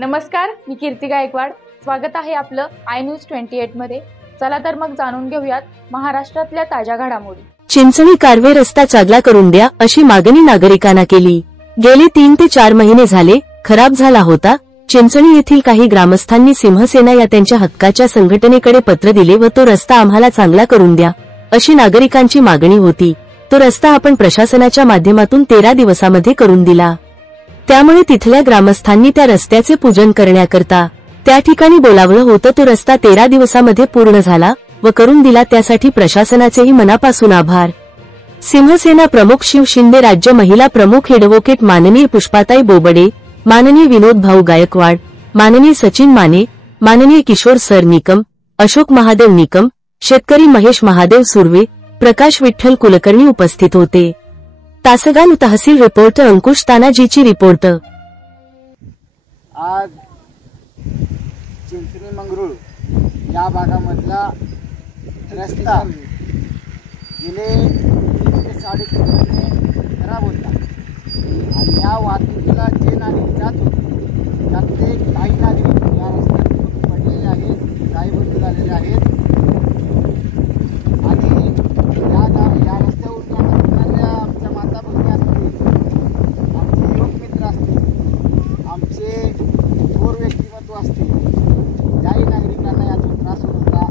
नमस्कार, मी कीर्ती गायकवाड। स्वागत आहे आपलं आय न्यूज 28 मध्ये। चला तर मग जाणून घेऊयात महाराष्ट्रातल्या ताज्या घडामोडी। चिंचणी कारवे रस्ता चांगला करून द्या अशी मागणी नागरिकांना केली। गेले 3 ते 4 महिने झाले खराब झाला होता। चिंचणी येथील काही ग्रामस्थांनी सिंहसेना या त्यांच्या हक्काच्या संघटनेकडे पत्र दिले व तो रस्ता आम्हाला चांगला करून द्या अशी नागरिकांची मागणी होती। तो रस्ता आपण प्रशासनाच्या माध्यमातून 13 दिवसांमध्ये करून दिला। त्यामुळे तिथल्या ग्रामस्थांनी त्या रस्त्याचे पूजन करण्याकरता त्या ठिकाणी बोलावलं होतं। तो रस्ता 13 दिवसांमध्ये पूर्ण झाला व करून दिला, त्यासाठी प्रशासनाचेही मनापासून आभार। सिंहसेना प्रमुख शिव शिंदे, राज्य महिला प्रमुख ॲडव्होकेट माननीय पुष्पाताई बोबडे, माननीय विनोद भाऊ गायकवाड, माननीय सचिन माने, माननीय किशोर सर निकम, अशोक महादेव निकम, शेतकरी महेश महादेव सुर्वे, प्रकाश विठ्ठल कुलकर्णी उपस्थित होते। तासगाव तहसील रिपोर्टर अंकुश तानाजीची रिपोर्ट। आज चिंचणी मंगरूळ या भागामधला रस्ता गेले 3 ते 3.5 महिने खराब होता आणि या वाहतुकीला जे नागरिक जात होते त्यातले काही नागरिक या रस्त्यात पडलेले आहेत, गायबंद झालेले आहेत आणि या रस्त्यावरून आमच्या माता भगिनी असतील, आमचे युवक मित्र असतील, आमचे थोर व्यक्तिमत्व असतील, ज्याही नागरिकांना याचा त्रास होत होता,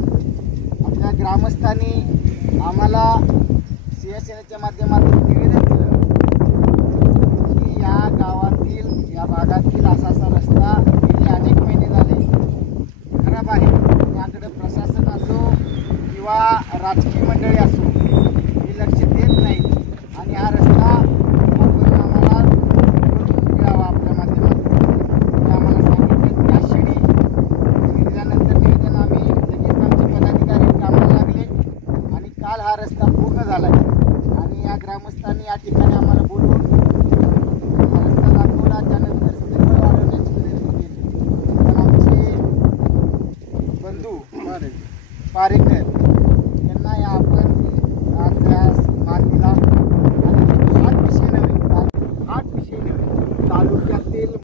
आपल्या ग्रामस्थांनी आम्हाला शिवसेनेच्या माध्यमातून निवेदन दिलं की या गावातील या भागातील असा रस्ता गेले अनेक महिने झाले खराब आहे। याकडे प्रशासन असो किंवा राजकीय मंडळी असो हे लक्ष देत नाही आणि हा रस्ता आम्हाला द्यावा आपल्या माध्यमातून आम्हाला सांगितले। त्या क्षणी दिल्यानंतर निवेदन आम्ही लगेच आमचे पदाधिकारी कामाला लागले आणि काल हा रस्ता पूर्ण झाला आहे आणि या ग्रामस्थांनी या ठिकाणी आम्हाला बोलवून हा रस्ता दाखवला। त्यानंतर श्रीफळ वाढवण्याची विनंती केली, पण आमचे बंधू पारेकर